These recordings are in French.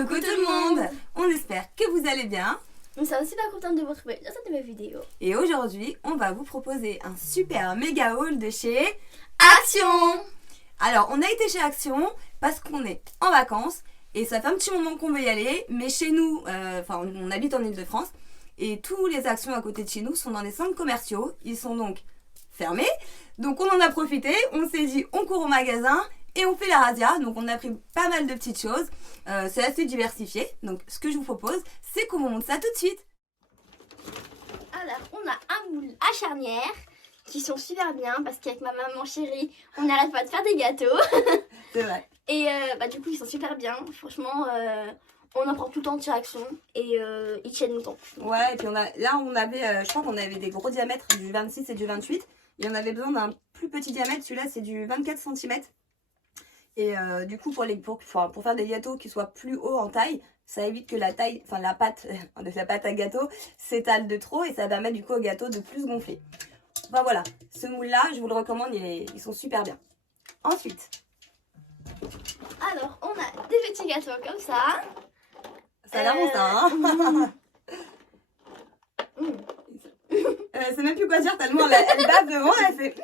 Coucou tout le monde. On espère que vous allez bien. Nous sommes super contents de vous retrouver dans cette nouvelle vidéo. Et aujourd'hui, on va vous proposer un super méga haul de chez Action. Alors, on a été chez Action parce qu'on est en vacances et ça fait un petit moment qu'on veut y aller. Mais chez nous, on habite en Ile-de-France et tous les Actions à côté de chez nous sont dans des centres commerciaux. Ils sont donc fermés. Donc, on en a profité. On s'est dit, on court au magasin et on fait la razzia. Donc, on a pris pas mal de petites choses. C'est assez diversifié. Donc, ce que je vous propose, c'est qu'on vous montre ça tout de suite. Alors, on a un moule à charnière qui sont super bien parce qu'avec ma maman chérie, on n'arrête pas de faire des gâteaux. C'est vrai. Et du coup, ils sont super bien. Franchement, on en prend tout le temps de chez Action et ils tiennent longtemps. Ouais, et puis on avait, je crois qu'on avait des gros diamètres du 26 et du 28. Et on avait besoin d'un plus petit diamètre. Celui-là, c'est du 24 cm. Et du coup, pour faire des gâteaux qui soient plus hauts en taille, ça évite que la pâte à gâteau s'étale de trop et ça permet du coup au gâteau de plus gonfler. Enfin voilà, ce moule-là, je vous le recommande, ils sont super bien. Ensuite. Alors, on a des petits gâteaux comme ça. Ça a l'air bon ça, hein. C'est même plus quoi dire tellement elle bave devant, elle fait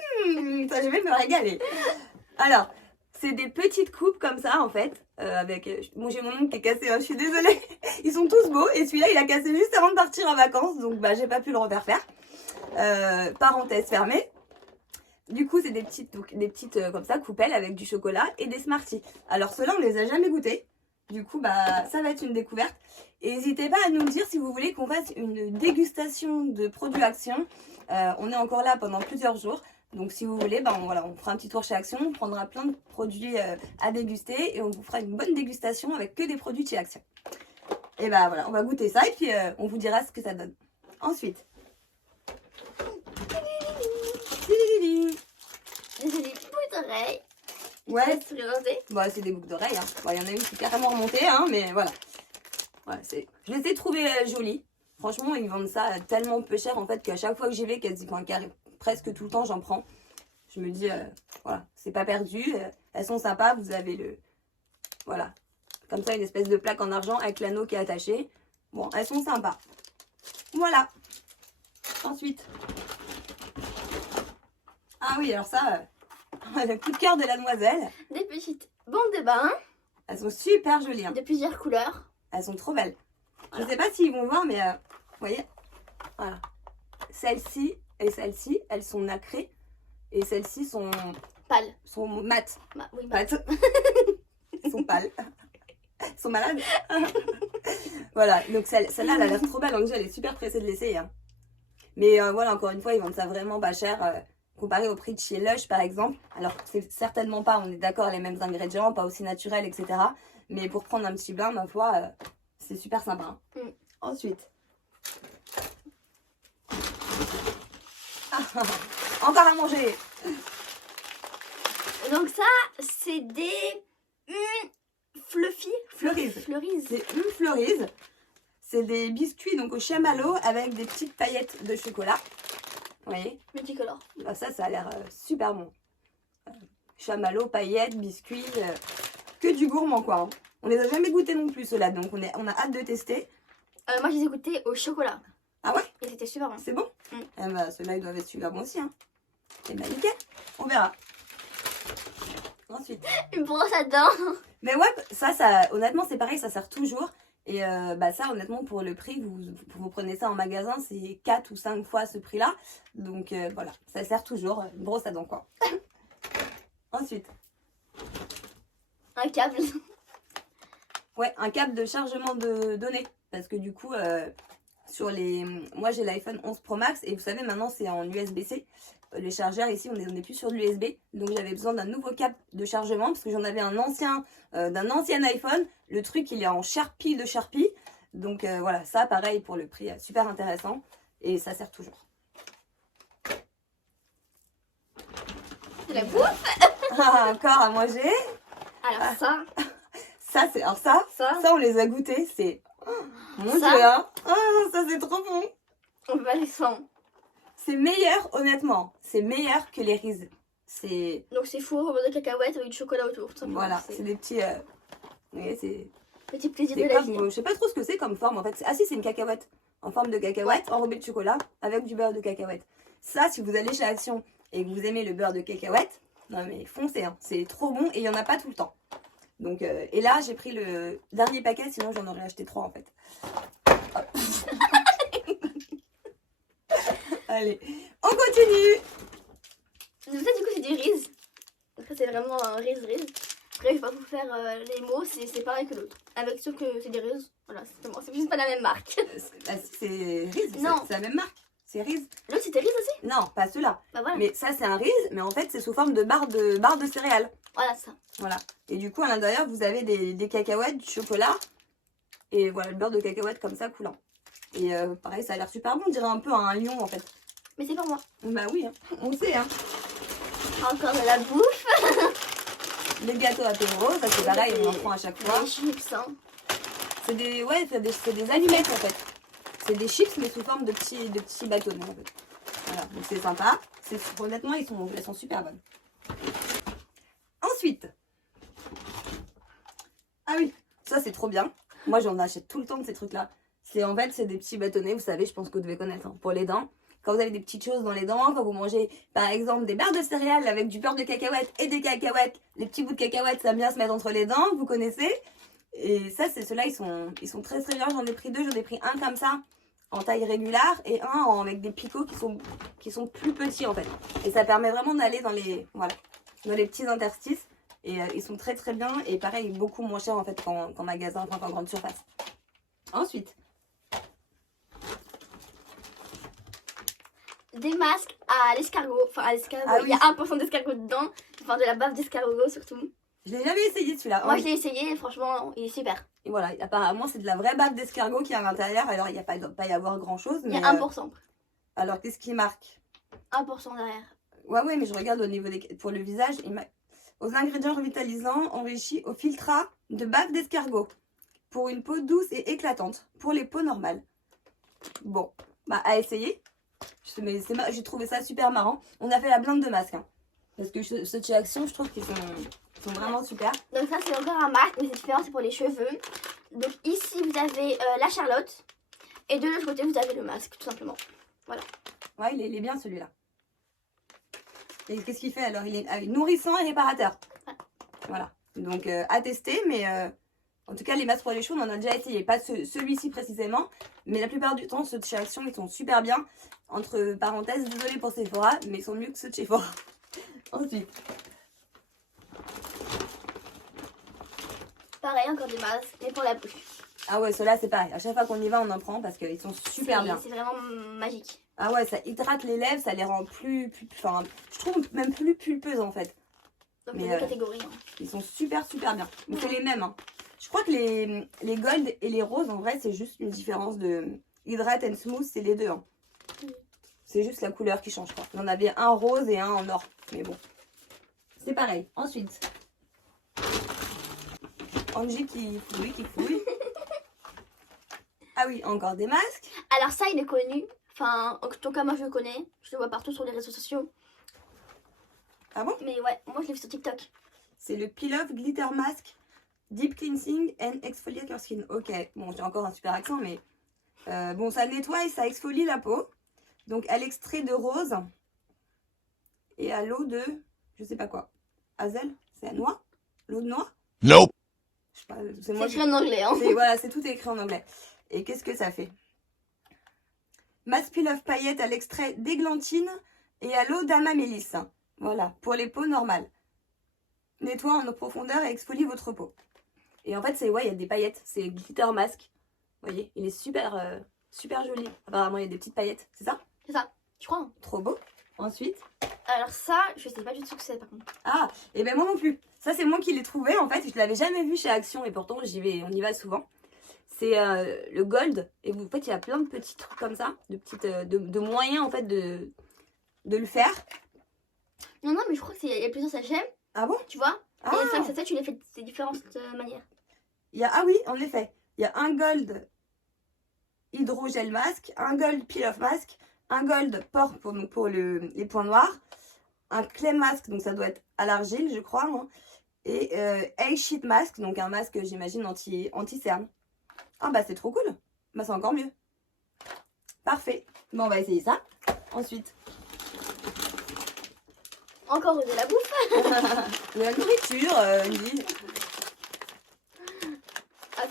ça, je vais me régaler. Alors, c'est des petites coupes comme ça en fait. Bon, j'ai mon oncle qui est cassé, hein, je suis désolée. Ils sont tous beaux et celui-là il a cassé juste avant de partir en vacances, donc j'ai pas pu le refaire. Parenthèse fermée. Du coup, c'est des petites comme ça coupelles avec du chocolat et des Smarties. Alors ceux-là on les a jamais goûtés. Du coup, ça va être une découverte. Et n'hésitez pas à nous dire si vous voulez qu'on fasse une dégustation de produits Action. On est encore là pendant plusieurs jours. Donc, si vous voulez, on fera un petit tour chez Action. On prendra plein de produits à déguster. Et on vous fera une bonne dégustation avec que des produits de chez Action. Et voilà, on va goûter ça. Et puis, on vous dira ce que ça donne. Ensuite. J'ai des boucles d'oreilles. Ouais. C'est des boucles d'oreilles. Hein. Il y en a une qui est carrément remontée, hein, mais voilà. Je les ai trouvées jolies. Franchement, ils vendent ça tellement peu cher en fait qu'à chaque fois que j'y vais, presque tout le temps, j'en prends. Je me dis, voilà, c'est pas perdu. Elles sont sympas. Vous avez voilà, comme ça, une espèce de plaque en argent avec l'anneau qui est attaché. Bon, elles sont sympas. Voilà. Ensuite. Ah oui, alors ça, le coup de cœur de la demoiselle. Des petites bandes de bain. Elles sont super jolies. Hein. De plusieurs couleurs. Elles sont trop belles. Voilà. Je ne sais pas s'ils vont voir, mais vous voyez, voilà. Celle-ci et celle-ci, elles sont nacrées. Et celles-ci sont pâles. Sont mates. Oui, mates. Elles sont pâles. Elles sont malades. Voilà, donc celle-là, elle a l'air trop belle. Donc elle est super pressée de l'essayer. Hein. Mais voilà, encore une fois, ils vendent ça vraiment pas cher. Comparé au prix de chez Lush, par exemple. Alors, c'est certainement pas, on est d'accord, les mêmes ingrédients, pas aussi naturels, etc. Mais pour prendre un petit bain, ma foi, c'est super sympa. Hein. Ensuite. Encore à manger. Donc ça, c'est des Fleuries. C'est une Fleuries. C'est des biscuits donc au chamallow avec des petites paillettes de chocolat. Vous voyez, multicolore. Ça a l'air super bon. Chamallow, paillettes, biscuits, que du gourmand quoi. Hein. On les a jamais goûtés non plus ceux-là, donc on a hâte de tester. Moi je les ai goûtés au chocolat. Ah ouais? Et c'était super bon. C'est bon? Ceux-là ils doivent être super bons aussi. Hein. Et nickel, on verra. Ensuite. Une brosse à dents. Mais ouais, ça honnêtement c'est pareil, ça sert toujours. Et ça honnêtement pour le prix, vous prenez ça en magasin, c'est 4 ou 5 fois ce prix là. Donc voilà, ça sert toujours, une brosse à dents quoi. Ensuite. Un câble. Ouais, un câble de chargement de données. Parce que du coup, moi j'ai l'iPhone 11 Pro Max et vous savez maintenant c'est en USB-C. Les chargeurs ici on est plus sur l'USB. Donc j'avais besoin d'un nouveau câble de chargement parce que j'en avais un ancien d'un ancien iPhone. Le truc il est en Sharpie de Sharpie. Donc voilà, ça pareil pour le prix, super intéressant. Et ça sert toujours. C'est la bouffe. Encore à manger. Alors ça. Ça on les a goûtés. C'est... Mon Dieu, hein. Ça c'est trop bon. On va les sent. C'est meilleur, honnêtement. C'est meilleur que les Reese. Donc c'est four, de cacahuètes avec du chocolat autour. Voilà, c'est des petits... Vous voyez, Petit plaisir de C'est la comme, vie. je sais pas trop ce que c'est comme forme en fait. Ah si, c'est une cacahuète. En forme de cacahuète, enrobée de chocolat avec du beurre de cacahuète. Ça, si vous allez chez Action et que vous aimez le beurre de cacahuète, non mais foncez, hein. C'est trop bon et il n'y en a pas tout le temps. Donc, et là, j'ai pris le dernier paquet, sinon j'en aurais acheté 3 en fait. Allez, on continue. Donc ça, du coup, c'est du riz. Donc ça, c'est vraiment un riz. Après, je vais pas vous faire les mots, c'est pareil que l'autre. Avec sauf que c'est des riz. Voilà, c'est juste pas la même marque. C'est Riz, Non. c'est la même marque. C'est Riz. L'autre, c'était riz aussi. Non, pas ceux-là. Bah voilà. Mais ça, c'est un Riz, mais en fait, c'est sous forme de barre de céréales. Voilà, ça. Voilà. Et du coup, à l'intérieur, vous avez des cacahuètes, du chocolat. Et voilà, le beurre de cacahuète comme ça, coulant. Et pareil, ça a l'air super bon. On dirait un peu un lion, en fait. Mais c'est pour moi. Bah oui, hein. On sait, hein. Encore de la bouffe. Les gâteaux apéro, ça c'est pareil, on en prend à chaque fois. Des chips, hein. C'est des, ouais, c'est des allumettes, en fait. C'est des chips, mais sous forme de petits bâtonnets, en fait. Voilà, donc c'est sympa. Honnêtement, elles sont super bonnes. Ensuite. Ah oui, ça c'est trop bien. Moi, j'en achète tout le temps de ces trucs-là. En fait, c'est des petits bâtonnets, vous savez, je pense que vous devez connaître, hein, pour les dents. Quand vous avez des petites choses dans les dents, quand vous mangez, par exemple, des barres de céréales avec du beurre de cacahuète et des cacahuètes, les petits bouts de cacahuètes, ça aime bien se mettre entre les dents, vous connaissez. Et ça, c'est ceux-là, ils sont très très bien. J'en ai pris 2, j'en ai pris un comme ça, en taille régulière, et un avec des picots qui sont plus petits, en fait. Et ça permet vraiment d'aller dans les petits interstices. Et ils sont très très bien, et pareil, beaucoup moins chers, en fait, qu'en magasin, enfin qu'en grande surface. Ensuite. Des masques à l'escargot. Enfin, à l'escargot. Ah Il y a 1% d'escargot dedans. Enfin, de la baffe d'escargot surtout. Je l'ai jamais essayé celui-là. Moi, je l'ai essayé et franchement, il est super. Et voilà, apparemment c'est de la vraie baffe d'escargot qui est à l'intérieur. Alors il ne doit pas y avoir grand chose. Il Mais, y a 1%. alors qu'est-ce qui marque? 1% derrière. Ouais, mais je regarde au niveau pour le visage. Aux ingrédients revitalisants enrichis au filtrat de baffe d'escargot. Pour une peau douce et éclatante. Pour les peaux normales. Bon, bah à essayer. J'ai trouvé ça super marrant. On a fait la blinde de masques. Hein, parce que ceux de chez Action, je trouve qu'ils sont vraiment super. Donc ça, c'est encore un masque, mais c'est différent, c'est pour les cheveux. Donc ici, vous avez la Charlotte. Et de l'autre côté, vous avez le masque, tout simplement. Voilà. Ouais, il est bien celui-là. Et qu'est-ce qu'il fait alors? Il est nourrissant et réparateur. Ouais. Voilà. Donc à tester, mais en tout cas, les masques pour les cheveux, on en a déjà essayé. Pas celui-ci précisément, mais la plupart du temps, ceux de chez Action, ils sont super bien. Entre parenthèses, désolée pour Sephora, mais ils sont mieux que ceux de chez Sephora. Ensuite. Pareil, encore des masques, mais pour la bouche. Ah ouais, ceux-là, c'est pareil. À chaque fois qu'on y va, on en prend parce qu'ils sont super bien. C'est vraiment magique. Ah ouais, ça hydrate les lèvres, ça les rend enfin, je trouve même plus pulpeuses en fait. Donc Mais, les deux catégories. Hein. Ils sont super bien. Mais c'est les mêmes. Hein. Je crois que les gold et les roses, en vrai, c'est juste une différence de hydrate and smooth, c'est les deux. Hein. C'est juste la couleur qui change. Quoi. Il y en avait un rose et un en or. Mais bon, c'est pareil. Ensuite, Angie qui fouille. Ah oui, encore des masques. Alors ça, il est connu. Enfin, en tout cas, moi, je le connais. Je le vois partout sur les réseaux sociaux. Ah bon? Mais ouais, moi, je l'ai vu sur TikTok. C'est le Peel Off Glitter Mask Deep Cleansing and Exfoliate Your Skin. Ok, bon, j'ai encore un super accent, mais bon, ça nettoie et ça exfolie la peau. Donc, à l'extrait de rose et à l'eau de, je sais pas quoi. Hazel? C'est à noix? L'eau de noix? Nope. Je sais pas, C'est moi. écrit en anglais. Hein. Voilà, c'est tout écrit en anglais. Et qu'est-ce que ça fait? Mask Peel Off paillettes à l'extrait d'églantine et à l'eau d'amamélis. Voilà, pour les peaux normales. Nettoie en profondeur et exfolie votre peau. Et en fait, il y a des paillettes. C'est glitter mask. Vous voyez, il est super joli. Apparemment, il y a des petites paillettes. C'est ça? C'est ça, je crois. Hein. Trop beau. Ensuite. Alors ça, je sais pas du tout ce que c'est par contre. Ah, et ben moi non plus. Ça, c'est moi qui l'ai trouvé. En fait, je l'avais jamais vu chez Action et pourtant, on y va souvent. C'est le gold. Et en fait, il y a plein de petits trucs comme ça. De moyens, en fait, de le faire. Non, mais je crois qu'il y a plusieurs sachets. Ah bon? Tu vois? Ah. Et les 5 sachets, tu les fais de différentes manières. Ah oui, en effet. Il y a un gold hydrogel masque, un gold peel off masque, un gold pore pour les points noirs, un clay masque, donc ça doit être à l'argile, je crois, hein, Et Eye Sheet Mask, donc un masque, j'imagine, anti-cerne. Ah bah c'est trop cool. Bah c'est encore mieux. Parfait. Bon, on va essayer ça. Ensuite. Encore de la bouffe. De la nourriture, Lily. Ah,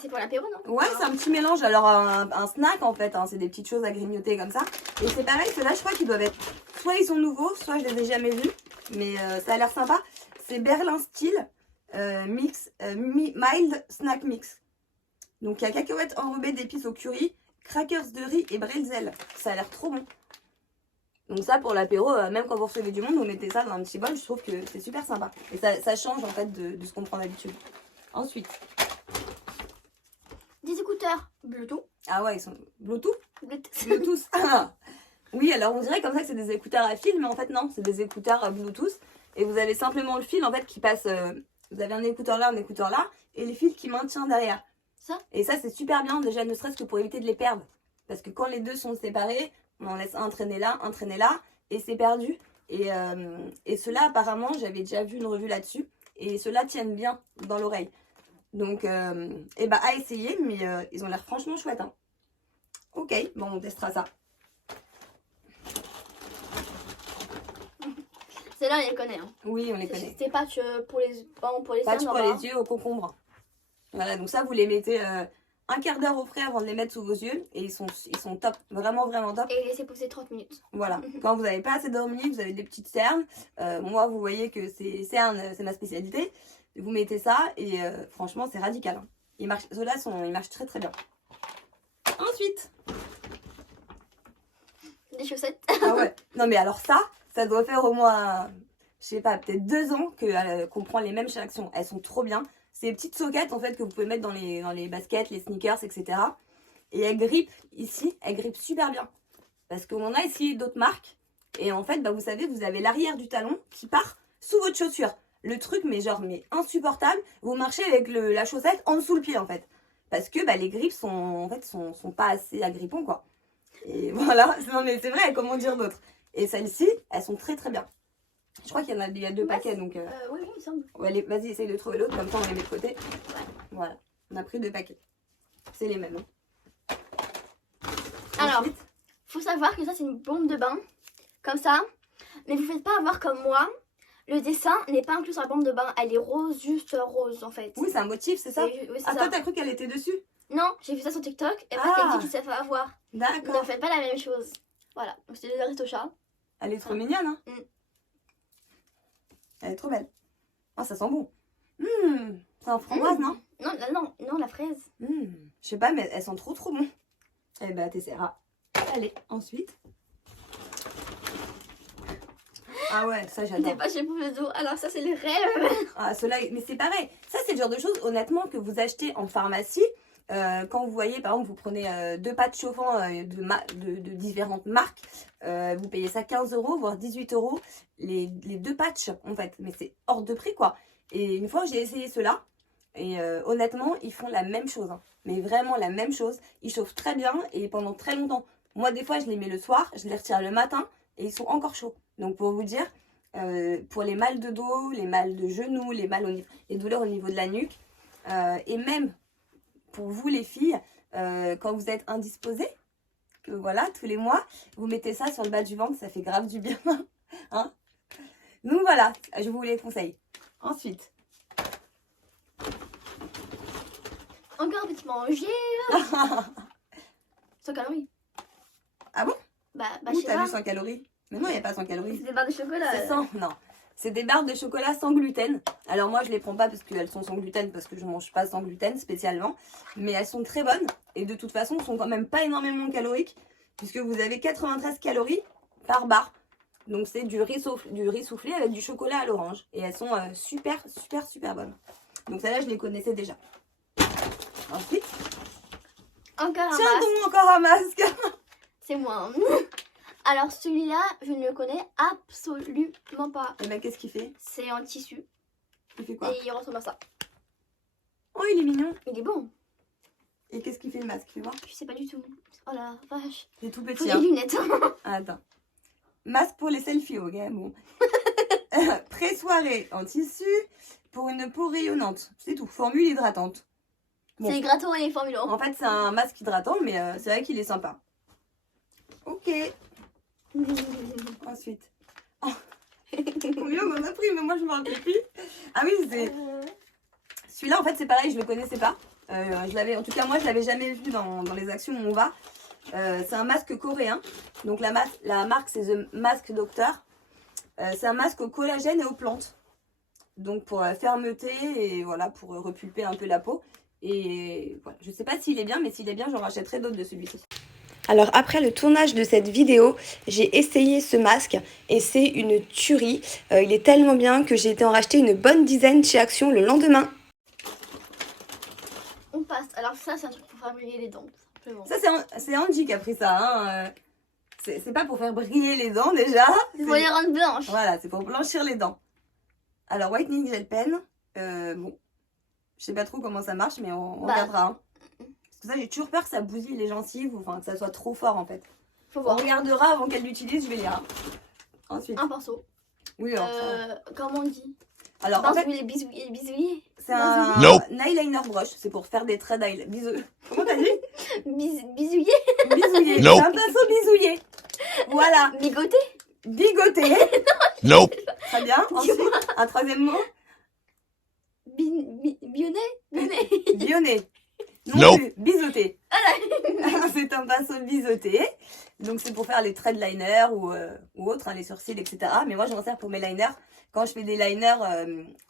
c'est pour l'apéro, non? Ouais, c'est un petit mélange. Alors, un snack en fait. Hein, c'est des petites choses à grignoter comme ça. Et c'est pareil, ceux-là, je crois qu'ils doivent être. Soit ils sont nouveaux, soit je les ai jamais vus. Mais ça a l'air sympa. C'est Berlin Style Mild Snack Mix. Donc, il y a cacahuètes enrobées d'épices au curry, crackers de riz et bretzel. Ça a l'air trop bon. Donc ça, pour l'apéro, même quand vous recevez du monde, vous mettez ça dans un petit bol. Je trouve que c'est super sympa. Et ça change en fait de ce qu'on prend d'habitude. Ensuite. Des écouteurs Bluetooth. Ah ouais, ils sont Bluetooth. Bluetooth. Bluetooth. Oui, alors on dirait comme ça que c'est des écouteurs à fil, mais en fait non, c'est des écouteurs Bluetooth. Et vous avez simplement le fil en fait qui passe. Vous avez un écouteur là, et le fil qui maintient derrière. Ça. Et ça, c'est super bien, déjà, ne serait-ce que pour éviter de les perdre. Parce que quand les deux sont séparés, on laisse un traîner là, et c'est perdu. Et ceux-là, apparemment, j'avais déjà vu une revue là-dessus, et ceux-là tiennent bien dans l'oreille. Donc, et bah, à essayer, mais ils ont l'air franchement chouettes. Hein. Ok, bon, on testera ça. Celle-là, on les connaît. Hein. Oui, on les connaît. C'est patch pour les Patch cernes, pour les yeux au concombre. Voilà, donc ça, vous les mettez un quart d'heure au frais avant de les mettre sous vos yeux. Et ils sont top, vraiment, vraiment top. Et laissez poser 30 minutes. Voilà, quand vous n'avez pas assez dormi, vous avez des petites cernes. Moi, vous voyez que ces cernes, c'est ma spécialité. Vous mettez ça et franchement, c'est radical. Hein. Ils marchent très très bien. Ensuite. Des chaussettes. Ah ouais. Non mais alors ça doit faire au moins, je sais pas, peut-être 2 ans qu'on prend les mêmes chez Action. Elles sont trop bien. C'est des petites soquettes en fait que vous pouvez mettre dans les baskets, les sneakers, etc. Et elles grippent ici, elles grippent super bien. Parce qu'on a essayé d'autres marques. Et en fait, bah, vous savez, vous avez l'arrière du talon qui part sous votre chaussure. Le truc, mais insupportable. Vous marchez avec la chaussette en dessous le pied en fait. Parce que bah, les grippes sont pas assez agrippants quoi. Et voilà, non mais c'est vrai, comment dire d'autres. Et celles-ci, elles sont très très bien. Je crois qu'il y a 2 paquets donc. Oui, il me semble. Ouais, vas-y, essaye de trouver l'autre, comme ça on les met de côté. Voilà, on a pris 2 paquets. C'est les mêmes. Hein. Alors, Ensuite, faut savoir que ça c'est une bombe de bain, comme ça. Mais vous faites pas avoir comme moi. Le dessin n'est pas inclus sur la bombe de bain. Elle est rose, juste rose en fait. oui, c'est un motif, c'est ça? Oui, c'est Ah, ça. toi, t'as cru qu'elle était dessus? Non, j'ai vu ça sur TikTok et après Ah. elle dit qu'il s'est fait avoir. Ne D'accord. faites pas la même chose. Voilà, donc c'est des Aristochats. Elle est trop mignonne, hein? Mm. Elle est trop belle. Oh, ça sent bon. C'est un framboise, non? Non, la fraise. Je sais pas, mais elles sont trop trop bon. Eh bah, t'essaieras. Allez, ensuite. Ah ouais, ça T'es j'adore. pas chez Poufedo. Alors ça c'est les rêves. Ah, cela, mais c'est pareil. Ça, c'est le genre de choses, honnêtement, que vous achetez en pharmacie. Quand vous voyez, par exemple, vous prenez 2 pattes chauffants de différentes marques. Vous payez ça 15 €, voire 18 €. Les 2 patchs, en fait. Mais c'est hors de prix, quoi. Et une fois, j'ai essayé ceux-là. Et honnêtement, ils font la même chose. Hein. Mais vraiment la même chose. Ils chauffent très bien et pendant très longtemps. Moi, des fois, je les mets le soir, je les retire le matin et ils sont encore chauds. Donc, pour vous dire, pour les mal de dos, les mal de genoux, les douleurs au niveau de la nuque, et même pour vous, les filles, quand vous êtes indisposées, que voilà, tous les mois, vous mettez ça sur le bas du ventre, ça fait grave du bien. Hein? Donc, voilà, je vous les conseille. Ensuite. Encore un petit manger. Sans calories. Ah bon? Bah Où je sais t'as pas. vu 100 calories? Mais non, il n'y a pas 100 calories. C'est des barres de chocolat. C'est 100, non. C'est des barres de chocolat sans gluten. Alors moi, je les prends pas parce qu'elles sont sans gluten, parce que je mange pas sans gluten spécialement. Mais elles sont très bonnes. Et de toute façon, elles sont quand même pas énormément caloriques. Puisque vous avez 93 calories par barre. Donc c'est du riz soufflé avec du chocolat à l'orange. Et elles sont super, super, super bonnes. Donc celles-là, je les connaissais déjà. Ensuite, Encore un tiens masque. donc, encore un masque. C'est moi. Alors celui-là, je ne le connais absolument pas. Et ben, qu'est-ce qu'il fait? C'est en tissu. Il fait quoi? Et il ressemble à ça. Oh, il est mignon. Il est bon. Et qu'est-ce qu'il fait le masque? Fais voir. Je sais pas du tout. Oh la vache. Il est tout Faut petit. des Hein. lunettes. Attends. Masque pour les selfies, ok? Bon. Pré-soirée en tissu pour une peau rayonnante. C'est tout, formule hydratante. Bon. C'est hydratant et formulant. En fait, c'est un masque hydratant, mais c'est vrai qu'il est sympa. Ok. Ensuite. Oh. Combien on en a pris, mais moi je m'en rappelle plus. Ah oui, c'est... Celui-là, en fait, c'est pareil, je le connaissais pas. En tout cas, moi, je l'avais jamais vu dans les actions où on va. C'est un masque coréen. Donc, la marque, c'est The Mask Doctor. C'est un masque au collagène et aux plantes. Donc, pour fermeté et voilà, pour repulper un peu la peau. Et voilà, je sais pas s'il est bien, mais s'il est bien, j'en rachèterai d'autres de celui-ci. Alors après le tournage de cette vidéo, j'ai essayé ce masque et c'est une tuerie. Il est tellement bien que j'ai été en racheter une bonne dizaine chez Action le lendemain. On passe. Alors ça, c'est un truc pour faire briller les dents, tout simplement. Ça, c'est Angie qui a pris ça. Hein. C'est pas pour faire briller les dents déjà. C'est pour les rendre blanches. Voilà, c'est pour blanchir les dents. Alors, Whitening Gel Pen, bon, je sais pas trop comment ça marche, mais on regardera. Hein. Parce que ça, j'ai toujours peur que ça bousille les gencives ou enfin, que ça soit trop fort en fait. Faut voir. On regardera avant qu'elle l'utilise, je vais lire. Ensuite. Un pinceau. Oui, alors ça. Comment on dit? Alors, en fait, les bisouiller. c'est un eyeliner brush, c'est pour faire des traits d'eyeliner. Comment t'as dit? Bisouiller. Bisouiller. C'est un pinceau bisouillé. Voilà. Bigoté. Bigoté. Nope. Très bien. Ensuite, un troisième mot. Bionnet. Bionné. Nope. Biseauté. C'est un pinceau biseauté. Donc c'est pour faire les traits de liner ou autres, hein, les sourcils, etc. Mais moi je m'en sers pour mes liners. Quand je fais des liners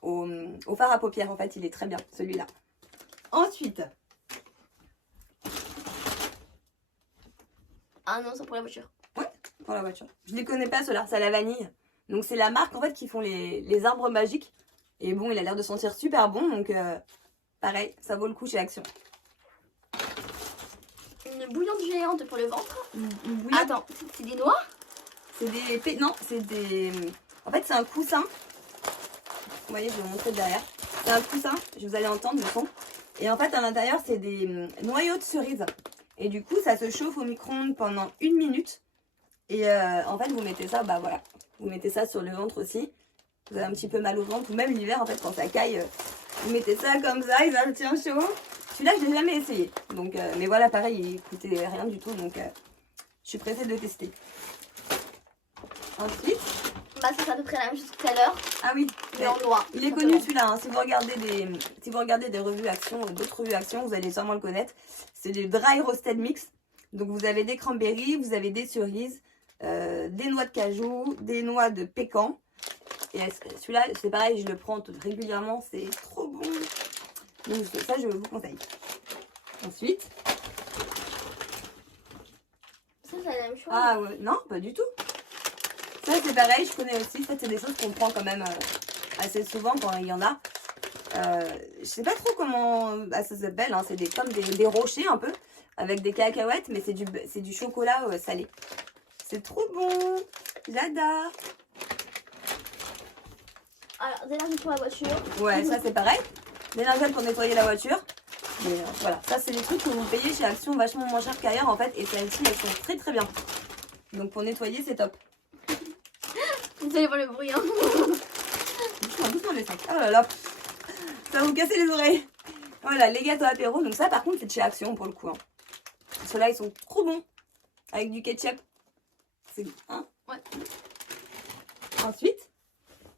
au fard à paupières, en fait, il est très bien, celui-là. Ensuite. Ah non, c'est pour la voiture. Ouais, pour la voiture. Je les connais pas, ceux-là, c'est à la vanille. Donc c'est la marque, en fait, qui font les arbres magiques. Et bon, il a l'air de sentir super bon, donc pareil, ça vaut le coup chez Action. Une bouillante géante pour le ventre. Oui. Attends, c'est des noix? C'est des... Non, c'est des... En fait, c'est un coussin. Vous voyez, je vais vous montrer derrière. C'est un coussin, vous allez entendre le son. Et en fait, à l'intérieur, c'est des noyaux de cerise. Et du coup, ça se chauffe au micro-ondes pendant 1 minute. Et en fait, vous mettez ça, bah voilà. Vous mettez ça sur le ventre aussi. Vous avez un petit peu mal au ventre. Ou même l'hiver, en fait, quand ça caille, vous mettez ça comme ça et ça le tient chaud. Celui-là, je l'ai jamais essayé. Donc, mais voilà, pareil, il coûtait rien du tout. Donc, je suis pressée de le tester. Ensuite... Bah ça c'est à peu près la même chose que tout à l'heure. Ah oui, mais en noir. il est connu celui-là. Hein. Si vous regardez des revues Action, d'autres revues Action, vous allez sûrement le connaître. C'est du Dry Roasted Mix. Donc vous avez des cranberries, vous avez des cerises, des noix de cajou, des noix de pécan. Et celui-là, c'est pareil, je le prends régulièrement, c'est trop bon. Donc ça, je vous conseille. Ensuite. Ça c'est la même chose. Ah ouais, non, pas du tout. Ça c'est pareil, je connais aussi. Ça c'est des choses qu'on prend quand même assez souvent quand il y en a. Je sais pas trop comment ça s'appelle. Hein. C'est comme des rochers un peu avec des cacahuètes, mais c'est du chocolat salé. C'est trop bon. J'adore. Alors des lingettes pour la voiture. Ouais, ça c'est pareil. Des lingettes pour nettoyer la voiture. Mais voilà, ça c'est des trucs que vous payez chez Action vachement moins cher qu'ailleurs en fait. Et celles-ci elles sont très très bien. Donc pour nettoyer c'est top. Vous allez voir le bruit. Hein. Doucement les sacs. Oh là là. Ça va vous casser les oreilles. Voilà, les gâteaux apéro. Donc ça par contre c'est de chez Action pour le coup. Hein. Ceux-là ils sont trop bons. Avec du ketchup. C'est bon. Hein Ouais. Ensuite.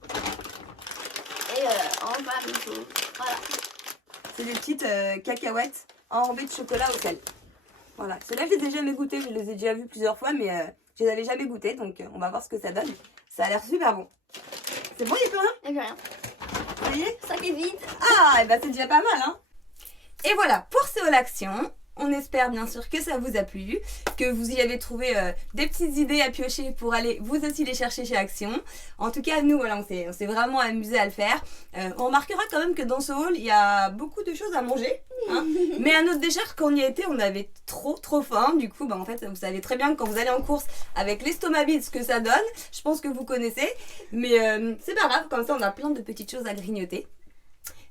Et on va la même chose. Voilà. C'est des petites cacahuètes enrobées de chocolat au sel. Voilà. Ceux-là je les ai jamais goûtés. Je les ai déjà vus plusieurs fois mais je les avais jamais goûtés. Donc on va voir ce que ça donne. Ça a l'air super bon. C'est bon, il n'y a plus rien? Il n'y a rien. Vous voyez? Ça qui est vide. Ah, et bah c'est déjà pas mal, hein. Et voilà, pour ce haul Action, on espère bien sûr que ça vous a plu, que vous y avez trouvé des petites idées à piocher pour aller vous aussi les chercher chez Action. En tout cas, nous, voilà, on s'est vraiment amusé à le faire. On remarquera quand même que dans ce haul, il y a beaucoup de choses à manger. Hein. Mais à notre décharge, quand on y était, on avait trop faim. Du coup, bah, en fait, vous savez très bien que quand vous allez en course avec l'estomac vide, ce que ça donne. Je pense que vous connaissez. Mais c'est pas grave, comme ça, on a plein de petites choses à grignoter.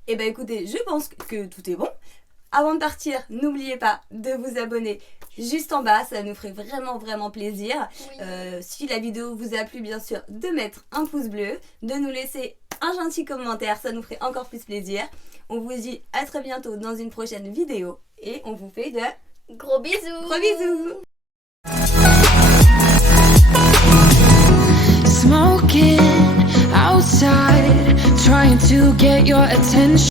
Et bah écoutez, je pense que tout est bon. Avant de partir, n'oubliez pas de vous abonner juste en bas, ça nous ferait vraiment plaisir. Oui. Si la vidéo vous a plu, bien sûr, de mettre un pouce bleu, de nous laisser un gentil commentaire, ça nous ferait encore plus plaisir. On vous dit à très bientôt dans une prochaine vidéo et on vous fait de Gros bisous. gros bisous. Smoking outside, trying to get your attention.